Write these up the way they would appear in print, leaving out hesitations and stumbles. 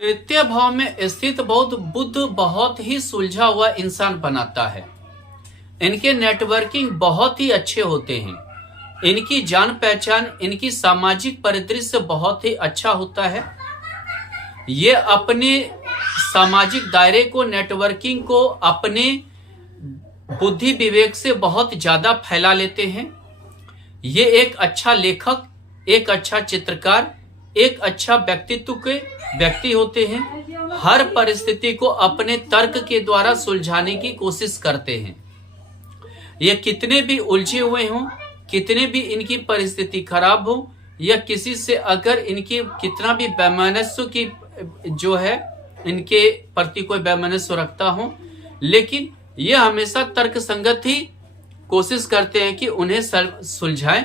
तृतीय भाव में स्थित बुध बहुत ही सुलझा हुआ इंसान बनाता है। इनके नेटवर्किंग बहुत ही अच्छे होते हैं। इनकी जान पहचान, इनकी सामाजिक परिदृश्य बहुत ही अच्छा होता है। ये अपने सामाजिक दायरे को, नेटवर्किंग को अपने बुद्धि विवेक से बहुत ज्यादा फैला लेते हैं। ये एक अच्छा लेखक, एक अच्छा चित्रकार, एक अच्छा व्यक्तित्व के व्यक्ति होते हैं। हर परिस्थिति को अपने तर्क के द्वारा सुलझाने की कोशिश करते हैं। ये कितने भी उलझे हुए हों, कितने भी इनकी परिस्थिति खराब हो, या किसी से अगर इनकी कितना भी वैमनस्य की जो है इनके प्रति कोई वैमनस्य रखता हो, लेकिन ये हमेशा तर्क संगत ही कोशिश करते हैं कि उन्हें सुलझाएं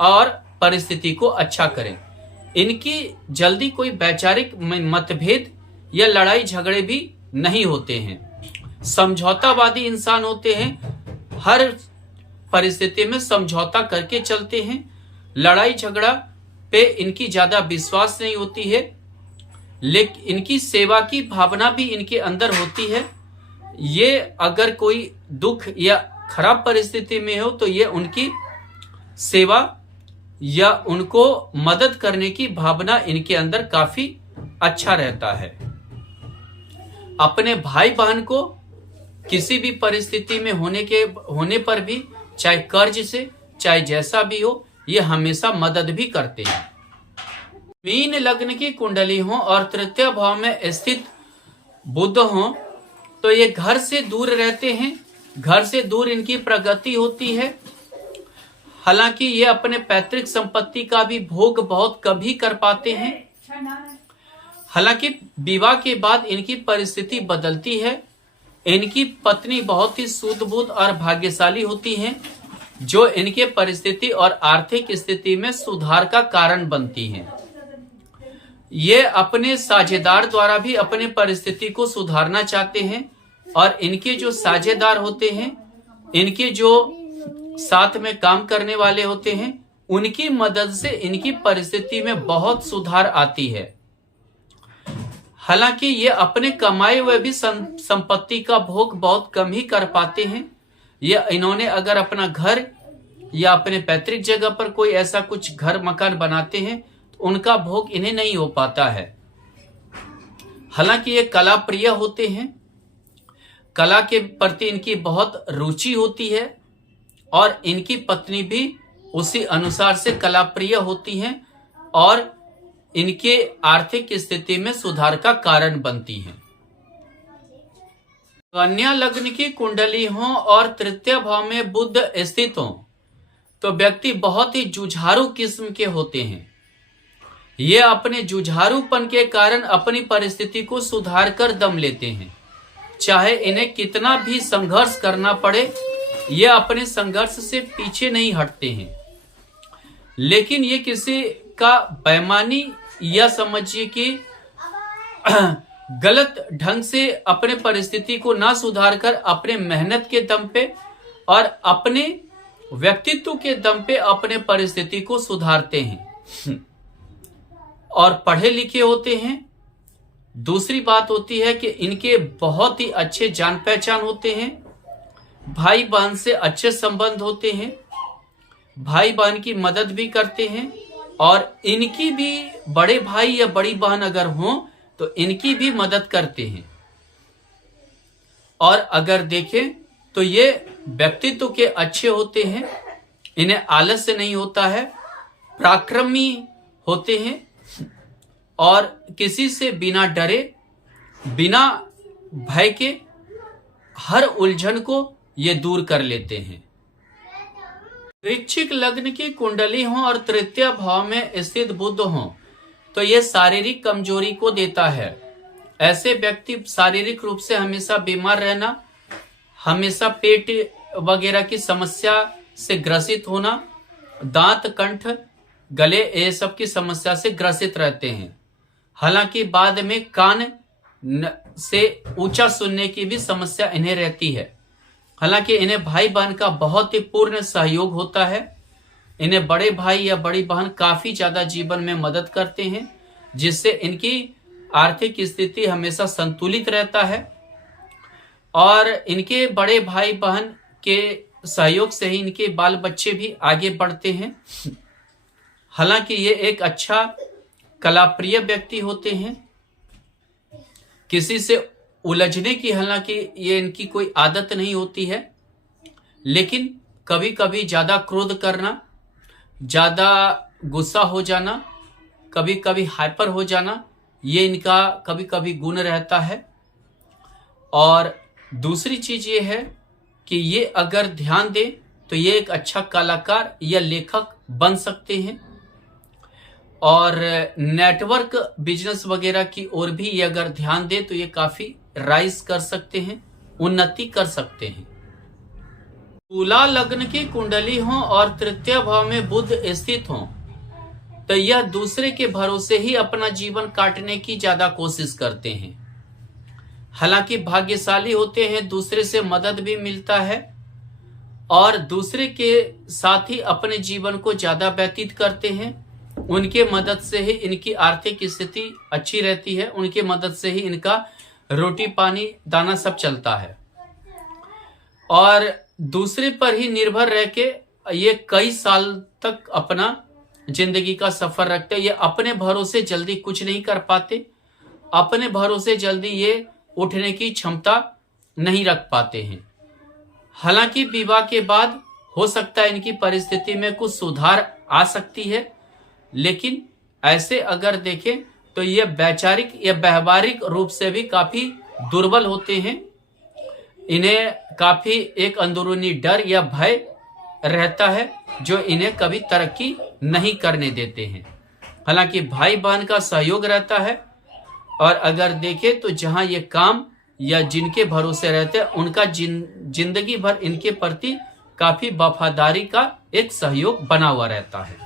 और परिस्थिति को अच्छा करें। इनकी जल्दी कोई वैचारिक मतभेद या लड़ाई झगड़े भी नहीं होते हैं। समझौतावादी इंसान होते हैं। हर परिस्थिति में समझौता करके चलते हैं। लड़ाई झगड़ा पे इनकी ज्यादा विश्वास नहीं होती है, लेकिन इनकी सेवा की भावना भी इनके अंदर होती है। ये अगर कोई दुख या खराब परिस्थिति में हो तो ये उनकी सेवा या उनको मदद करने की भावना इनके अंदर काफी अच्छा रहता है। अपने भाई बहन को किसी भी परिस्थिति में होने पर भी, चाहे कर्ज से, चाहे जैसा भी हो, ये हमेशा मदद भी करते हैं। मीन लग्न की कुंडली हो और तृतीय भाव में स्थित बुध हो तो ये घर से दूर रहते हैं। घर से दूर इनकी प्रगति होती है। हालांकि ये अपने पैतृक संपत्ति का भी भोग बहुत कभी कर पाते हैं। हालांकि विवाह के बाद इनकी परिस्थिति बदलती है। इनकी पत्नी बहुत ही शुद्ध-बुद्ध और भाग्यशाली होती हैं, जो इनके परिस्थिति और आर्थिक स्थिति में सुधार का कारण बनती हैं। ये अपने साझेदार द्वारा भी अपने परिस्थिति को सुधारना चाहते हैं, और इनके जो साझेदार होते हैं, इनके जो साथ में काम करने वाले होते हैं, उनकी मदद से इनकी परिस्थिति में बहुत सुधार आती है। हालांकि ये अपने कमाए हुए भी संपत्ति का भोग बहुत कम ही कर पाते हैं। ये इन्होंने अगर अपना घर या अपने पैतृक जगह पर कोई ऐसा कुछ घर मकान बनाते हैं तो उनका भोग इन्हें नहीं हो पाता है। हालांकि ये कला प्रिय होते हैं। कला के प्रति इनकी बहुत रुचि होती है, और इनकी पत्नी भी उसी अनुसार से कला प्रिय होती हैं और इनके आर्थिक स्थिति में सुधार का कारण बनती हैं। कन्या लग्न की कुंडली हो और तृतीय भाव में बुध स्थित हो तो व्यक्ति बहुत ही जुझारू किस्म के होते हैं। ये अपने जुझारूपन के कारण अपनी परिस्थिति को सुधार कर दम लेते हैं। चाहे इन्हें कितना भी संघर्ष करना पड़े, ये अपने संघर्ष से पीछे नहीं हटते हैं। लेकिन ये किसी का बेईमानी या समझिए कि गलत ढंग से अपने परिस्थिति को ना सुधार कर अपने मेहनत के दम पे और अपने व्यक्तित्व के दम पे अपने परिस्थिति को सुधारते हैं और पढ़े लिखे होते हैं। दूसरी बात होती है कि इनके बहुत ही अच्छे जान पहचान होते हैं। भाई बहन से अच्छे संबंध होते हैं। भाई बहन की मदद भी करते हैं, और इनकी भी बड़े भाई या बड़ी बहन अगर हों तो इनकी भी मदद करते हैं। और अगर देखें तो ये व्यक्तित्व के अच्छे होते हैं। इन्हें आलस्य नहीं होता है, पराक्रमी होते हैं, और किसी से बिना डरे, बिना भय के हर उलझन को ये दूर कर लेते हैं। वृश्चिक लग्न की कुंडली हो और तृतीय भाव में स्थित बुध हो तो ये शारीरिक कमजोरी को देता है। ऐसे व्यक्ति शारीरिक रूप से हमेशा बीमार रहना, हमेशा पेट वगैरह की समस्या से ग्रसित होना, दांत, कंठ, गले, ये सब की समस्या से ग्रसित रहते हैं। हालांकि बाद में कान से ऊंचा सुनने की भी समस्या इन्हें रहती है। हालांकि इन्हें भाई बहन का बहुत ही पूर्ण सहयोग होता है। इन्हें बड़े भाई या बड़ी बहन काफी ज्यादा जीवन में मदद करते हैं, जिससे इनकी आर्थिक स्थिति हमेशा संतुलित रहता है और इनके बड़े भाई बहन के सहयोग से ही इनके बाल बच्चे भी आगे बढ़ते हैं। हालांकि ये एक अच्छा कलाप्रिय व्यक्ति होते हैं। किसी से उलझने की हालांकि ये इनकी कोई आदत नहीं होती है, लेकिन कभी कभी ज्यादा क्रोध करना, ज्यादा गुस्सा हो जाना, कभी कभी हाइपर हो जाना, ये इनका कभी कभी गुण रहता है। और दूसरी चीज ये है कि ये अगर ध्यान दें तो ये एक अच्छा कलाकार या लेखक बन सकते हैं और नेटवर्क बिजनेस वगैरह की ओर भी ये अगर ध्यान दें तो ये काफी राइज कर सकते हैं, उन्नति कर सकते हैं। तुला लग्न की कुंडली हो और तृतीय भाव में बुध स्थित हो तो यह दूसरे के भरोसे ही अपना जीवन काटने की ज्यादा कोशिश करते हैं। हालांकि भाग्यशाली होते हैं, दूसरे से मदद भी मिलता है और दूसरे के साथ ही अपने जीवन को ज्यादा व्यतीत करते हैं। उनके मदद से ही इनकी आर्थिक स्थिति अच्छी रहती है, उनके मदद से ही इनका रोटी पानी दाना सब चलता है और दूसरे पर ही निर्भर रह के ये कई साल तक अपना जिंदगी का सफर रखते हैं। ये अपने भरोसे जल्दी कुछ नहीं कर पाते, अपने भरोसे जल्दी ये उठने की क्षमता नहीं रख पाते हैं। हालांकि विवाह के बाद हो सकता है इनकी परिस्थिति में कुछ सुधार आ सकती है, लेकिन ऐसे अगर देखें तो ये वैचारिक या व्यवहारिक रूप से भी काफी दुर्बल होते हैं। इन्हें काफी एक अंदरूनी डर या भय रहता है जो इन्हें कभी तरक्की नहीं करने देते हैं। हालांकि भाई बहन का सहयोग रहता है और अगर देखें तो जहां ये काम या जिनके भरोसे रहते हैं उनका जिंदगी भर इनके प्रति काफी वफादारी का एक सहयोग बना हुआ रहता है।